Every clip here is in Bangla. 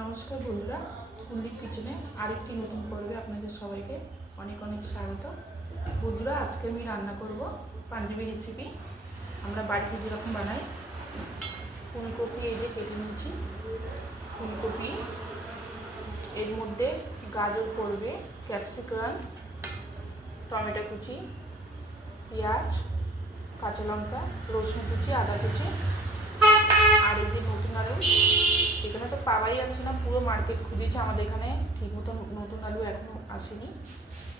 নমস্কার বন্ধুরা, কুন্ডির কিচেনে আরেকটি নতুন পর্বে আপনাদের সবাইকে অনেক অনেক স্বাগত। বন্ধুরা, আজকে আমি রান্না করব পাঞ্জাবি রেসিপি। আমরা বাড়িতে যেরকম বানাই, ফুলকপি এই যে কেটে নিয়েছি। ফুলকপি, এর মধ্যে গাজর পড়বে, ক্যাপসিকাম, টমেটো কুচি, পেঁয়াজ, কাঁচা লঙ্কা, রসুন কুচি, আদা কুচি, আর এই যে নতুন আলু। এখানে তো পাওয়াই যাচ্ছে না, পুরো মার্কেট খুঁজেছে, আমাদের এখানে ঠিক মতো নতুন আলু এখনও আসেনি,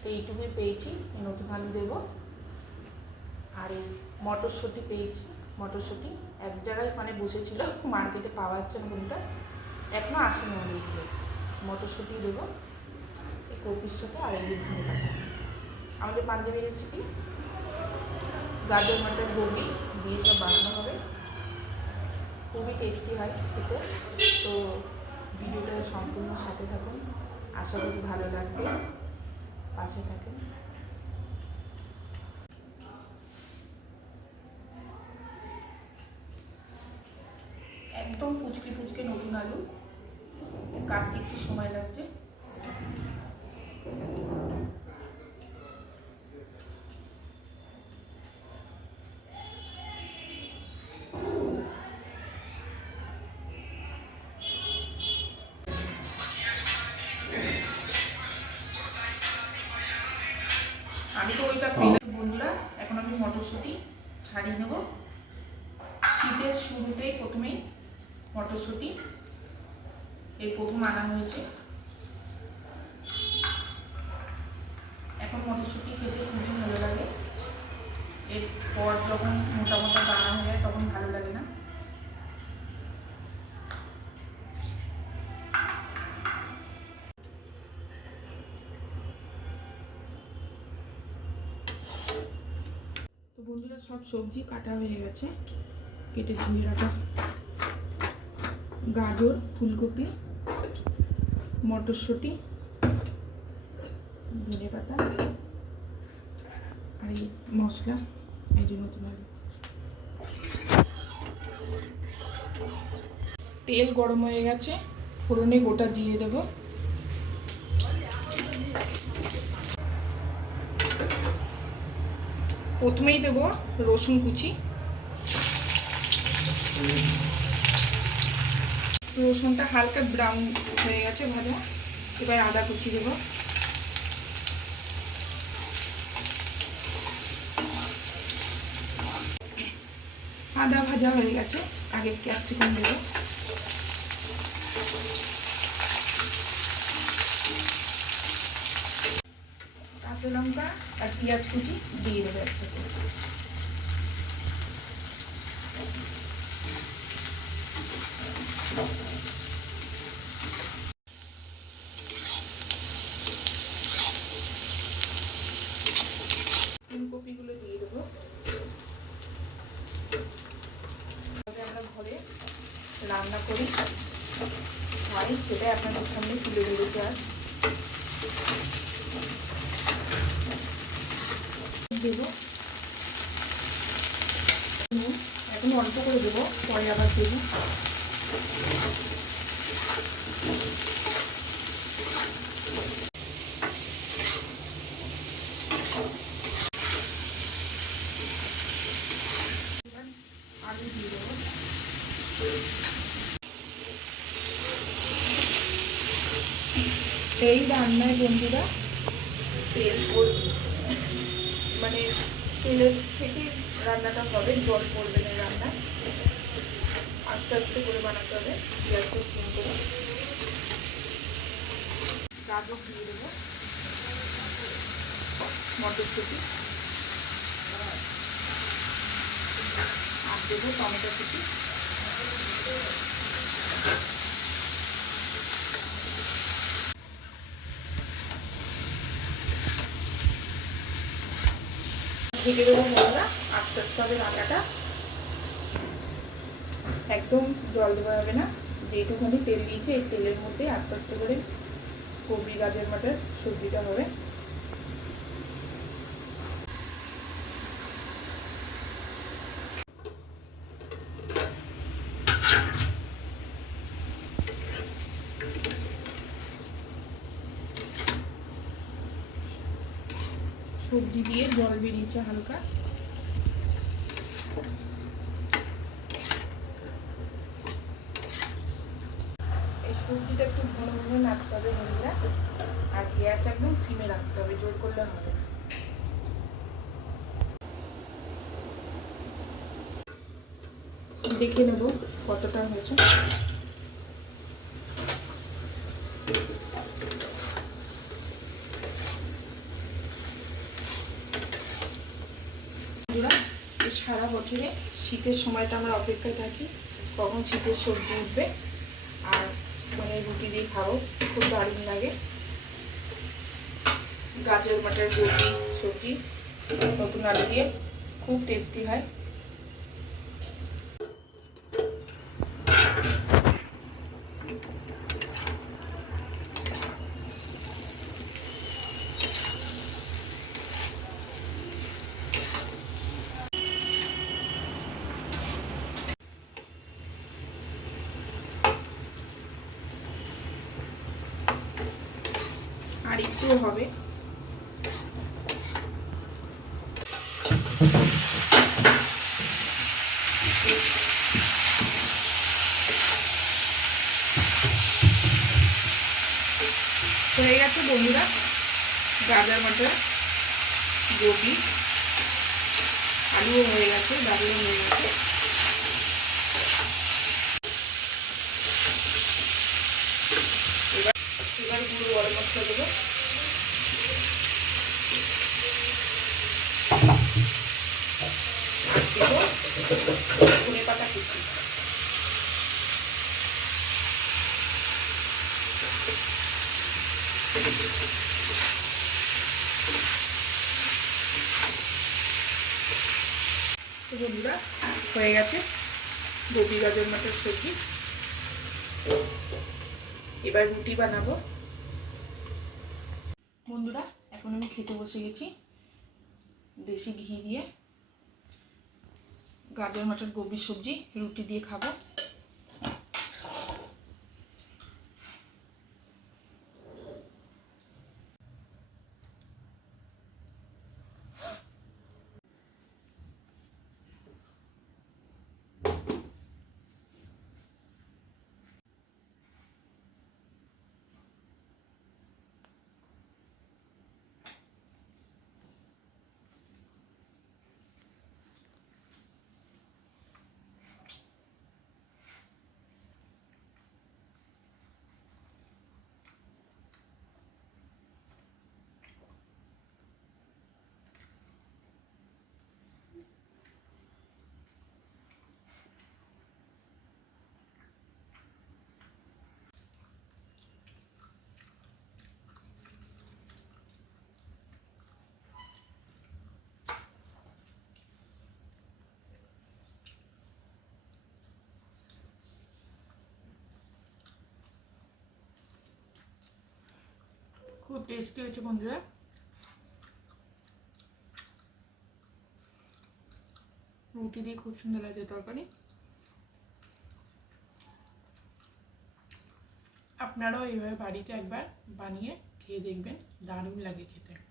তো এইটুকুই পেয়েছি, এই নতুন আলু দেবো। আর এই মটরশুঁটি পেয়েছি, মটরশুঁটি এক জায়গায় মানে বসেছিল, মার্কেটে পাওয়া যাচ্ছে না, কোনটা এখনও আসেনি অনেকগুলো। মটরশুঁটি দেবো এই কপির সাথে, আর এই যে ধনে পাতা। আমাদের পাঞ্জাবি রেসিপি গাজর মটর গোবি দিয়ে সব বানানো হবে, খুবই টেস্টি হয় খেতে। তো ভিডিওটা সম্পূর্ণ সাথে থাকুন, আশা করি ভালো লাগবে, পাশে থাকেন। একদম পুচকে পুচকে নতুন আলু, কাটতে একটু সময় লাগছে। আমি তো ওইটা পেলাম। বন্ধুরা, এখন আমি মটরশুঁটি ছাড়িয়ে নেব। শীতের শুরুতেই প্রথমেই মটরশুঁটি এই প্রথম আনা হয়েছে। এখন মটরশুঁটি খেতে খুবই ভালো লাগে, এরপর যখন মোটা মোটা দানা হয়ে যায় তখন ভালো লাগে না। তো বন্ধুরা, সব সবজি কাটা হয়ে গেছে, কেটে ধুয়ে রাখা গাজর, ফুলকপি, মটরশুঁটি, ধনে পাতা, আর এই মশলা, এই যে নতুন আলু। তেল গরম হয়ে গেছে, ফোড়নে গোটা জিরে দেবো। প্রথমেই দেবো রসুন কুচি। রসুনটা হালকা ব্রাউন হয়ে গেছে ভাজা, এবার আদা কুচি দেবো। আদা ভাজা হয়ে গেছে, আগে ক্যাপসিকাম দেবো। কাঁচা লঙ্কা আর পেঁয়াজ কুচি দিয়ে দেবো একসাথে। ফুলকপিগুলো দিয়ে দেবো। আমরা ঘরে রান্না করি, খাই, সেটাই আপনাদের সামনে তুলে ধরেছি। আর দেবো এখন অল্প করে দেবো, পরে আবার দেবো। আলু দিয়ে দেবো। এই রান্নায় বন্ধুরা তেল মানে তেলের থেকে রান্নাটা হবে, জল পড়বে না রান্নায়, আস্তে আস্তে করে বানাতে হবে। গ্যাসটা সিম করে গাজর দিয়ে দেবো, মটরশুঁটি, আর দেবো টমেটো কুচি। ঢেকে দেবো বন্ধুরা, আস্তে আস্তে হবে রান্নাটা, একদম জল দেওয়া হবে না। যেটুকুনি তেল দিয়েছে এই তেলের মধ্যে আস্তে আস্তে করে কপি, গাজর, মটর সবজিটা হবে। সবজি দিয়ে জল বেরিয়েছে হালকা। এই সবজিটা একটু ঘন ঘন নাড়তে হবে বন্ধুরা, আর গ্যাস একদম সিমে রাখতে হবে, জোর করলে হবে না। দেখে নেব কতটা হয়েছে। এই সারা বছরে শীতের সময়টা আমরা অপেক্ষায় থাকি কখন শীতের সবজি উঠবে, আর মানে রুটি দিয়ে খাবো, খুব দারুণ লাগে। গাজর মটর গোবি সবজি নতুন আলু দিয়ে খুব টেস্টি হয়। আর একটু হবে। হয়ে গেছে বন্ধুরা, গাজর মটর গোবি আলুও হয়ে গেছে, গাজরও হয়ে গেছে। এবার গুঁড়ো গরম মশলা দেবো, আর দেবো ধনে পাতা কুচি। বন্ধুরা হয়ে গেছে গোবি গাজর মটর সবজি। এবার রুটি বানাবো। বন্ধুরা এখন আমি খেতে বসে গেছি, দেশি ঘি দিয়ে গাজর মটর গোবি সবজি রুটি দিয়ে খাবো। খুব টেস্টি হয়েছে বন্ধুরা, রুটি দিয়ে খুব সুন্দর লাগছে তরকারি। আপনারাও এইভাবে বাড়িতে একবার বানিয়ে খেয়ে দেখবেন, দারুণ লাগে খেতে।